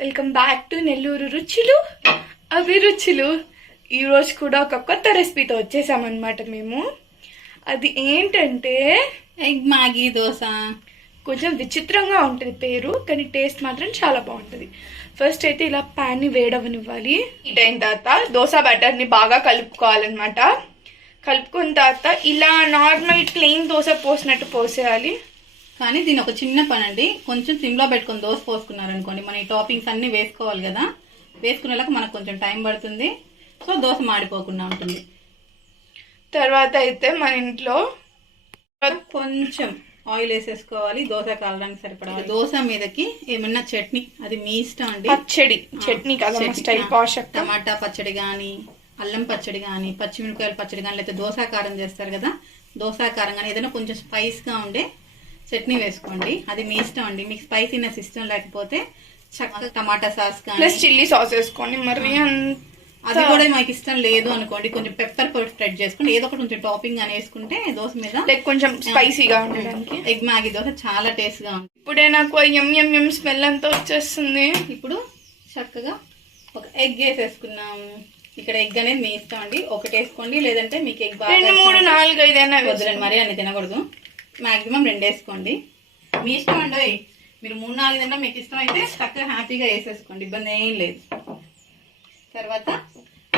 Welcome back to Nellore రుచులు అభిరుచులు. ఈరోజు కూడా ఒక కొత్త రెసిపీతో వచ్చేసామన్నమాట మేము. అది ఏంటంటే ఎగ్ మ్యాగీ దోశ. కొంచెం విచిత్రంగా ఉంటుంది పేరు, కానీ టేస్ట్ మాత్రం చాలా బాగుంటుంది. ఫస్ట్ అయితే ఇలా ప్యాన్ని వేడవనివ్వాలి. హీట్ అయిన తర్వాత దోశ బ్యాటర్ని బాగా కలుపుకోవాలన్నమాట. కలుపుకున్న తర్వాత ఇలా నార్మల్ ప్లెయిన్ దోశ పోసినట్టు పోసేయాలి. కానీ దీని ఒక చిన్న పని అండి, కొంచెం సిమ్లో పెట్టుకొని దోశ పోసుకున్నారనుకోండి, మన ఈ టాపింగ్స్ అన్ని వేసుకోవాలి కదా, వేసుకునేలాగా మనకు కొంచెం టైం పడుతుంది. సో దోశ మాడిపోకుండా ఉంటుంది. తర్వాత అయితే మన ఇంట్లో కొంచెం ఆయిల్ వేసేసుకోవాలి, దోశ కాలడానికి సరిపడా. దోశ మీదకి ఏమన్నా చట్నీ, అది మీ ఇష్టం అండి. చట్నీ టమాటా పచ్చడి కానీ, అల్లం పచ్చడి కానీ, పచ్చిమిరపకాయల పచ్చడి కానీ, లేకపోతే దోశ కారం చేస్తారు కదా, దోశ కారం కానీ ఏదైనా కొంచెం స్పైస్గా ఉండే చట్నీ వేసుకోండి. అది మీ ఇష్టం అండి. మీకు స్పైసీనెస్ ఇష్టం లేకపోతే చక్కగా టమాటా సాస్ కానీ ప్లస్ చిల్లీ సాస్ వేసుకోండి. మరి అది కూడా మాకు ఇష్టం లేదు అనుకోండి, కొంచెం పెప్పర్ పొడి స్ప్రెడ్ చేసుకుని ఏదో ఒకటి కొంచెం టాపింగ్ అని వేసుకుంటే దోశ మీద కొంచెం స్పైసీగా ఉండడానికి. ఎగ్ మ్యాగీ దోశ చాలా టేస్ట్ గా ఉంటుంది. ఇప్పుడే నాకు ఎం స్మెల్ అంతా వచ్చేస్తుంది. ఇప్పుడు చక్కగా ఒక ఎగ్ వేసేసుకున్నాము. ఇక్కడ ఎగ్ అనేది మీ ఇష్టం అండి, ఒకటి వేసుకోండి, లేదంటే మీకు ఎగ్ 2, 3, 4, 5 అయినా వద్దులండి, మరీ అన్ని తినకూడదు. మాక్సిమం 2 వేసుకోండి, మీ ఇష్టం అండి. మీరు 3, 4 తిన్నా మీకు ఇష్టం అయితే చక్కగా హ్యాపీగా వేసేసుకోండి, ఇబ్బంది ఏం లేదు. తర్వాత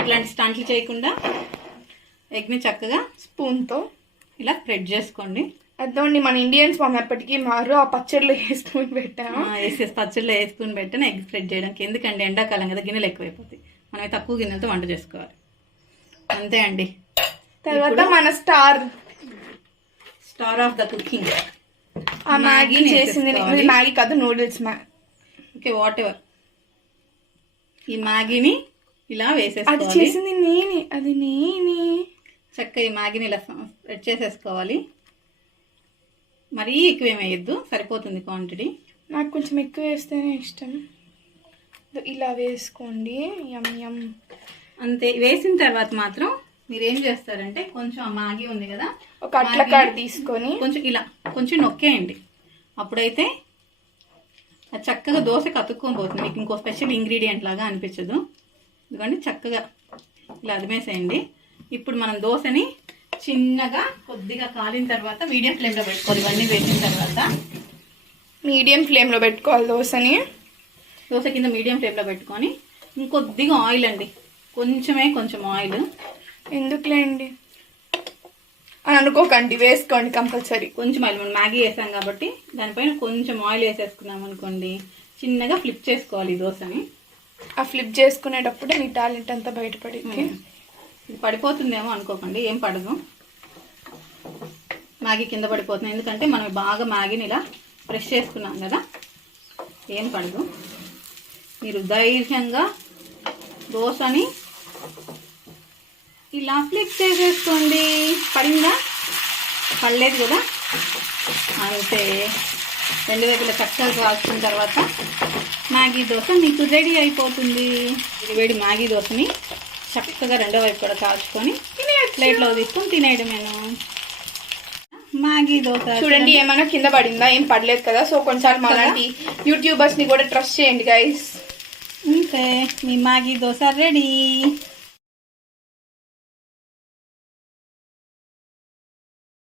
ఇట్లాంటి స్టంట్లు చేయకుండా ఎగ్ని చక్కగా స్పూన్తో ఇలా స్ప్రెడ్ చేసుకోండి. అర్థండి, మన ఇండియన్స్ మనం ఎప్పటికీ మారు ఆ పచ్చడిలో వేసుకుని పెట్టాము. పచ్చడిలో వేసుకుని పెట్టాను ఎగ్ స్ప్రెడ్ చేయడానికి. ఎందుకంటే ఎండాకాలం కదా, గిన్నెలు ఎక్కువైపోతాయి, మనం తక్కువ గిన్నెలతో వంట చేసుకోవాలి. అంతే అండి. తర్వాత మన స్టార్ ఆఫ్ ద కుకింగ్, ఆ మ్యాగీ చేసింది. మ్యాగీ కాదు, నూడిల్స్. Okay, what ever. ఈ మ్యాగీని ఇలా వేసేసుకోవాలి. అది చేసింది నేనే, అది నేనే. చక్కగా ఈ మ్యాగీని ఇలా స్ప్రెడ్ చేసేసుకోవాలి. మరీ ఎక్కువ ఏమి వేయద్దు, సరిపోతుంది క్వాంటిటీ. నాకు కొంచెం ఎక్కువ వేస్తేనే ఇష్టం. ఇలా వేసుకోండి. అంతే. వేసిన తర్వాత మాత్రం మీరు ఏం చేస్తారంటే, కొంచెం ఆ మ్యాగీ ఉంది కదా, ఒక అట్లకాడ తీసుకొని కొంచెం ఇలా కొంచెం నొక్కేయండి. అప్పుడైతే అది చక్కగా దోశకు అతుక్కొని పోతుంది, మీకు ఇంకో స్పెషల్ ఇంగ్రీడియంట్ లాగా అనిపించదు. ఎందుకంటే చక్కగా ఇలా అదిమేసేయండి. ఇప్పుడు మనం దోశని చిన్నగా కొద్దిగా కాలిన తర్వాత మీడియం ఫ్లేమ్లో పెట్టుకోవాలి. ఇవన్నీ వేసిన తర్వాత మీడియం ఫ్లేమ్లో పెట్టుకోవాలి దోశని. దోశ కింద మీడియం ఫ్లేమ్లో పెట్టుకొని ఇంకొద్దిగా ఆయిల్ అండి, కొంచెం ఆయిల్. ఎందుకులేండి అని అనుకోకండి, వేసుకోండి కంపల్సరీ. కొంచెం ఆయిల్, మనం మ్యాగీ వేసాం కాబట్టి దానిపైన కొంచెం ఆయిల్ వేసేసుకున్నాం అనుకోండి, చిన్నగా ఫ్లిప్ చేసుకోవాలి ఈ దోశని. ఆ ఫ్లిప్ చేసుకునేటప్పుడు మీ టాలెంట్ అంతా బయటపడింది. ఇది పడిపోతుందేమో అనుకోకండి, ఏం పడదు. మ్యాగీ కింద పడిపోతుంది, ఎందుకంటే మనం బాగా మ్యాగీని ఇలా ప్రెస్ చేసుకున్నాం కదా, ఏం పడదు. మీరు ధైర్యంగా దోశని ఇలా ఫ్లిప్ చేసేసుకోండి. పడిందా? పడలేదు కదా, అంతే. 2 వైపులా చక్కగా కాల్చుకున్న తర్వాత మ్యాగీ దోశ మీకు రెడీ అయిపోతుంది. వేడి మ్యాగీ దోశని చక్కగా 2వ వైపు కూడా కాల్చుకొని ప్లేట్లో తీసుకొని తినేయడమేను. మ్యాగీ దోశ చూడండి, ఏమైనా కింద పడిందా? ఏం పడలేదు కదా. సో కొన్నిసార్లు మాలాంటి యూట్యూబర్స్ ని కూడా ట్రస్ట్ చేయండి గైస్. అంతే, మీ మ్యాగీ దోశ రెడీ.